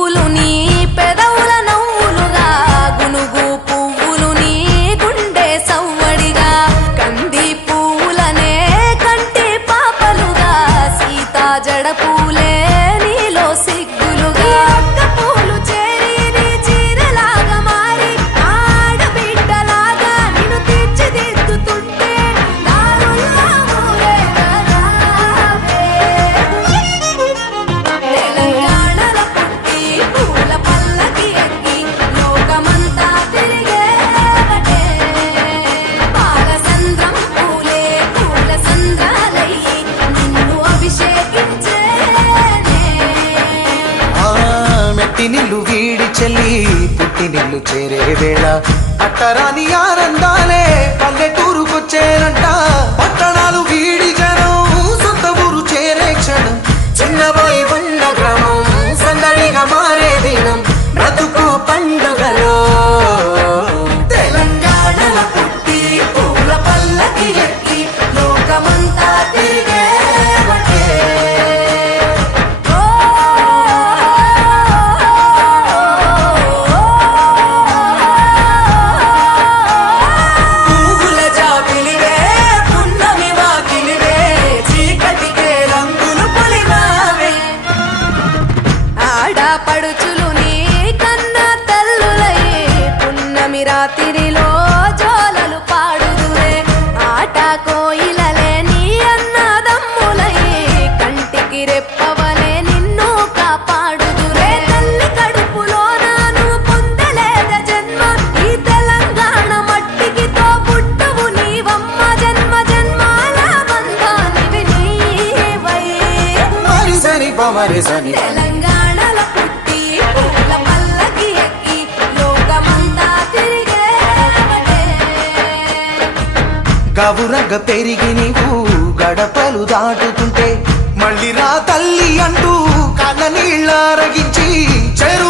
పువ్వులు నీ పెదవుల నవ్వులుగా గునుగు పువ్వులు నీ గుండె సవ్వడిగా కంది పువ్వులనే కంటి పాపలుగా సీతా జడ పూలే నీలో సిగ్గులుగా ఒక్క పూలు చేరి నీ చీరలాగా మారి ఆడబిడ్డలాగా నిన్ను తీర్చిదిద్దుతుంటే దారుల్లా ఊరేగరావే. తెలంగాణల పుట్టి పూల పల్లకి ఎక్కి లోకమంతా తిరిగేవటే పాలసంద్రం పూలే పూల సంద్రాలయ్యి నిన్ను అభిషేకించేనే. మెట్టి నిల్లు వీడి చెల్లి పుట్టి నిల్లు చేరే వేళ అట్టరాని ఆనందాలే పల్లెటూరుకొచ్చేనంట. పట్టణాలు వీడి జనం సొంత ఊరు చేరే క్షణం చిన్నబోయి ఉన్న గ్రామం సందడిగా మారే దినం బ్రతుకు పండుగలో. తెలంగాణల పుట్టి పూల పల్లకి ఎక్కి లోకమంతా తిరిగేవటే. పువ్వుల జాబిలివే పున్నమి వాకిలివే చీకటికే రంగులు పొలిమావే. ఆడపడుచులు నీ కన్న తల్లులయ్యే పున్నమి రాత్రిలో జోలలు పాడుదురే ఆట కోయిలలే నీ అన్నదమ్ములయ్యే కంటికి రెప్పవలే నిన్ను కాపాడుదురే. తల్లి కడుపులోన నువ్వు పొందలేద జన్మ ఈ తెలంగాణ మట్టికి తోబుట్టువు నీవమ్మ జన్మ జన్మాల బంధానివి నీవై. మరిసని పమరిసని తెలంగాణల పుట్టి పూల పల్లకి ఎక్కి లోకమంతా తిరిగేవటే. గవురగ పెరిగి నీవు గడపలు దాటుతుంటే మళ్ళీ రా తల్లి అంటూ కళ్ళ నీళ్ళ రగించి చెరు